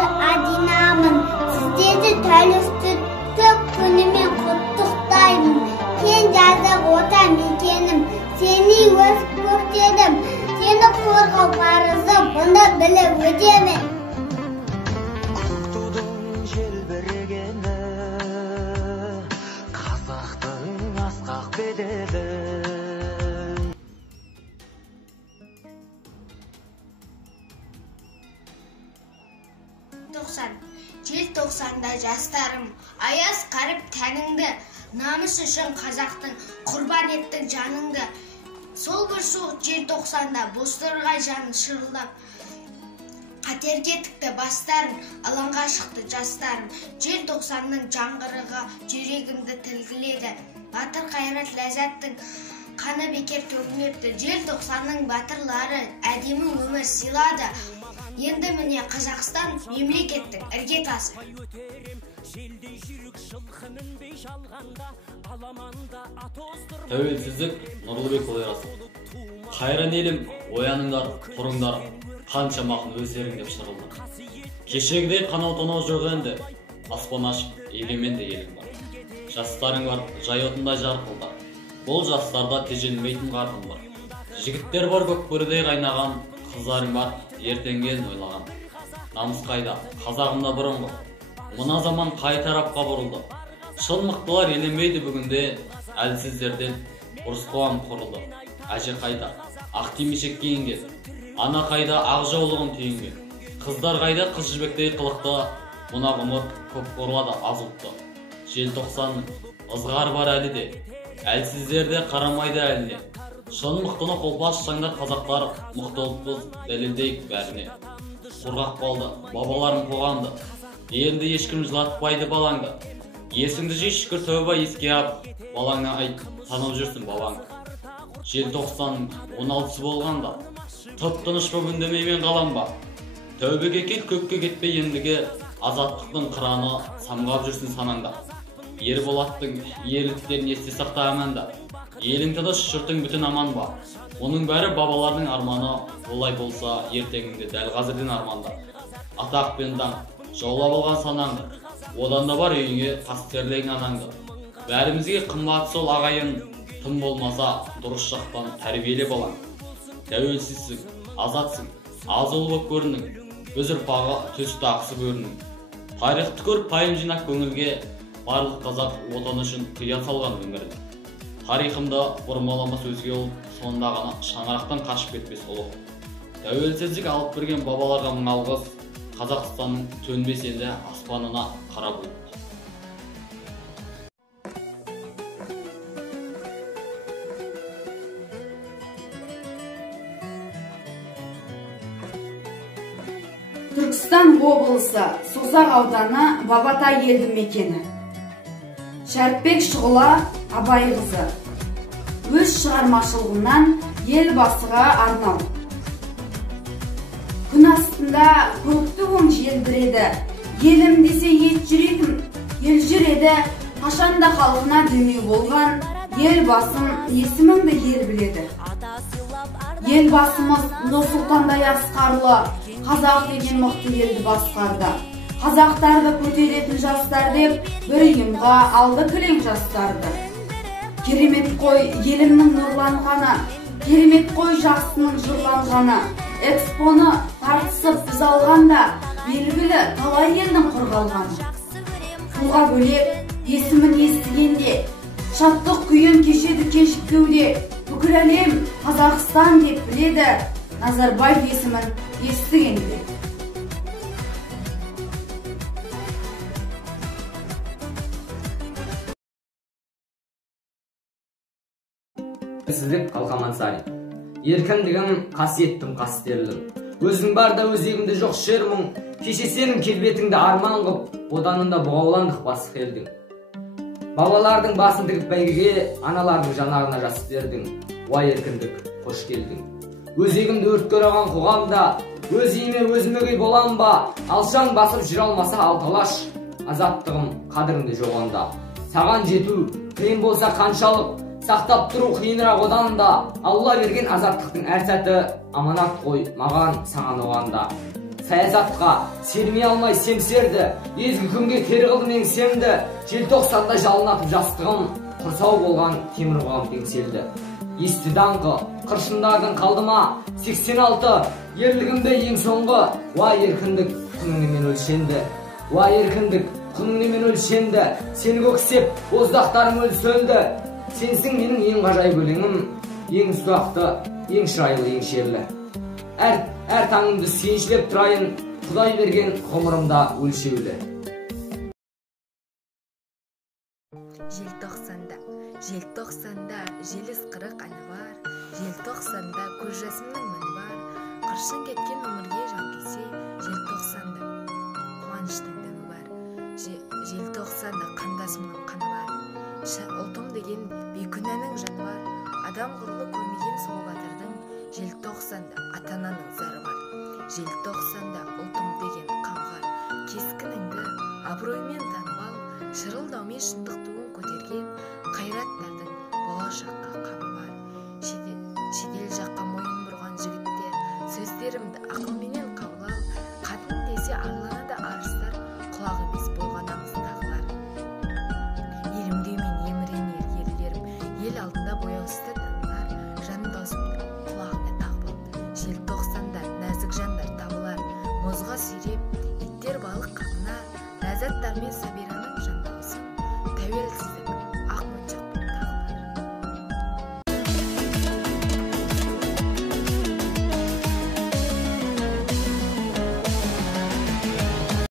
Babası Adina'mın. Sizleri tölüstüttük günümen kutlukdayım. Sen жазық ота мекенім. Seni өз көктедім. Seni қорғау парызы, бұны біліп өтемін. Құттудың желбірегені, қазақтың асқақ беделі. Желтоқсанда жастарым, аяз қарып тәніңді, намыс үшін қазақтың құрбан еттің жаныңды. Сол бір суық желтоқсанда бозторғай жанын шырылдап, қатерге тікті бастарын, алаңға шықты жастарым. Желтоқсанның жаңғырығы жүрегімді тілгіледі. Батыр қайрат ләззаттың қаны бекер төгілмепті. Желтоқсанның батырлары әдемі өмір сыйлады. Енді міне Қазақстан мемлекеттің іргетасы. Тәуелсіздік Нұрлыбек Олайрасы. Қайран елім, ояныңдар, тұрыңдар, қанша мақын өздерің деп шырылды. Кешегідей қанау тонау жоқ енді, аспан ашып, егеменді елің бар. Жастарың бар, жай отындай жарқылдар. Бұл жастарда тежелмейтін қарқын бар. Жігіттер бар көкбөрідей қайнаған, қыздарың бар, ертеңген ойлаған. Намыс қайда, қазағымда бұрынғы. Мына заман қай тарапқа бұрылды. Шын мықтылар еленбейді бүгінде, әлсіздерден ұрыс қоғам құрылды. Әже қайда, ақ кимешек киінген, ана қайда ақ жаулығын түйінген. Қыздар қайда қыз жібектей қылықты, мына ғұмыр көп қорлады аз ұлтты. Желтоқсанның ызғар бар әлі де, әлсіздерде қарамайды әліне. Шын мықтыны қолпаш шаңдар қазақтар, мықты ұлтпыз дәлелдейік бәріне. Қорғақ қалды, бабаларым қоғамды, елді ешкім жылатпайды балаңды. Есіңді жей шүкір тәуба еске ап, балаңа айт, танып жүрсің балаңды. Желтоқсанның 16-сы болғанда, тып-тыныш боп үндемеймен қалам ба. Тәубеге кел, көкке кетпей ендігі, азаттықтың қыраны самғап жүрсін санаңда. Ер болаттың ерліктерін есте сақта аманда. Елің тыныш, жұртың бүтін аман ба. Оның бәрі бабалардың арманы, олай болса ертеңіңде дәл қазірден арманда. Атақ пен даңқ жаулап алған санаңды, одан да бар үйіңе қастерлең анаңды. Бәрімізге қымбат сол ағайын, тым болмаса дұрыс жақтан тәрбиеле балаң. Тәуелсізсің, азатсың, аз ұл боп көрінің, өз ұрпағы төсті ақсы көрінің. Тарихты көріп пайым жинақ көңілге, барлық қазақ отан үшін қия салған өмірін. Тарихымда бұрмаламас өзге ұлт, сонда ғана шаңырақтан қашып кетпес ұлы. Тәуелсіздік алып берген бабаларға мың алғыс, Қазақстанның төнбес енді аспанына қара бұлт. Түркістан облысы Созақ ауданы Бабатай елді мекені. Шәріпбек Шұғыла Абайқызы. Өз шығармашылығынан елбасыға арнау. Күн астында көкті оң желбіреді, елім десе ет жүрегім, ел жүреді, қашанда халқына демеу болған, елбасым есіміңді ел біледі. Елбасымыз Нұрсұлтандай асқарлы, қазақ деген мықты елді басқарды. Қазақтарды көтеретін жастар деп бір ұйымға алды кілең жастарды. Керемет қой елімнің нұрланғаны, керемет қой жақсының жырланғаны. Экспоны тартысып біз алғанда, белгілі талай елдің қорғалғаны. Тұлға бөлек есімін естігенде, шаттық күйін кешеді кешіккеуде. Бүкіл әлем Қазақстан деп біледі, Назарбаев есімін естігенде. Сіздік Қалқаман Сарин. Еркіндігім қасиеттім қастерлім. Өзің барда өзегімде жоқ шермің, кеше сенің келбетіңді арман қып, оданында бұғауландық басық елдің. Бабалардың басын тігіп бәйгеге, аналардың жанарына жас бердің. Уай еркіндік, қош келдің. Өзегімді өртке ораған қоғамда, өз үйіме өзімегей болам ба, алшаң басып жүре алмаса алталаш. Азаттығым қадіріңді жоғанда. Саған жету, қиын болса қаншалық, сақтап тұру қиынырақ одан да. Алла берген азаттықтың әр сәті аманат қой маған саған оғанда. саясатқа сенмей алмай семсерді, езгі күнге кері қылдым еңсемді, желтоқсанда жалынатып жастығым, құрсау болған темір қоғам теңселді. Есті даңқы, қыршындардың қалдыма, 86, ерлігімді ең соңғы, уай еркіндік, күніңмен өлшенді. Уай еркіндік, күніңмен өлшенді, сені көксеп, боздақтарым өлсөлді. Сенсің менің ең ғажайып өлеңім, ең сұрақты, ең шырайлы, ең шерлі. Әр таңымды сүйіншілеп тұрайын, Құдай берген ғұмырымда өлшеулі. Желтоқсанда желіс қырық әні бар, желтоқсанда көз жасымның мәні бар, қыршын кеткен өмірге жан келсе, желтоқсанда қуаныштың дәмі бар, желтоқсанда қандасымның қаны бар, ұлтым деген бейкүнәнің жаны бар, адам құрлы көрмеген сол батырдың, желтоқсанда ата-ананың зары бар, желтоқсанда ұлтым деген қамғар, кескініңді абыроймен танып ал, шырылдаумен шындық туын көтерген қайраттардың болашаққа қамы бар. Шетел жаққа мойын бұрған жігіттер, сөздерімді ақылменен қабыл ал, қатын десе арланады арыстар, құлақ емес болған аңыздағылар. Елімдеумен еміренер ерлерім, ел алдында бояусызды танылар, жан даусымды құлағына тағып ал. Желтоқсанда нәзік жандар табылар, мұзға сүйреп, иттер балық қағынар, ләззаттармен Сабираның жан даусын, тәуелсіз